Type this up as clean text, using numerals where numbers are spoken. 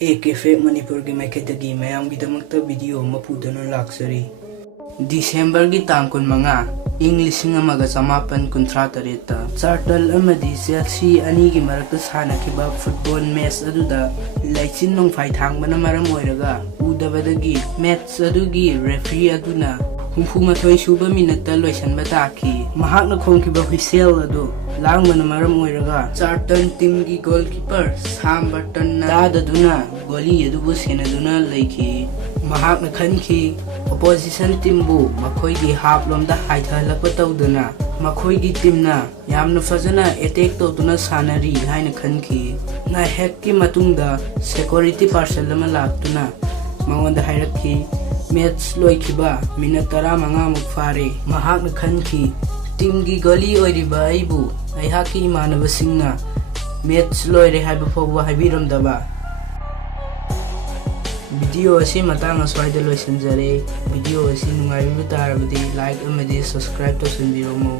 Facts Manipuri की माइकेटगी मयामगीदमक्ता video अमा पुदुना लाक्सरी दिसंबर की तांग 15 इंग 1953 चार्टल अमदी चेल्सी अनी की मरक्ता सानखिबा फुटबॉल मैच अदुदा लाइचिन नोंफाई थांगबना मरम ओइरगा उदबदगी मैच अदुगी रेफरी अदुना हुंफुमाथोय सुबा मिनट लोइसनबा ताखी महाकना खोंखिबा हुइसेल अदु लांगबना मरम ओइरगा चार्टन टीम की गोलकीपर साम बटन दादुना गोली अदुबु सेनदुना Lekhi महाकना खनखी opposition team bu makhoi gi half lomda haithalakpa tawduna makhoi gi team na yamna fazana attack tawduna sanari haina khanki na hack ki matungda security parcel lama laktuna mangonda hairakhi match loikhiba minute 15 muk fare mahakna khanki team gi gali oiriba aibu aihaki imanaba singna match loire haiba fawwa haibiramdaba video असी मतांग अस्वाइदा लोइसनजरे video असी नुंगाइबा तारबदी like अमदी subscribe तौसनबिरोमो।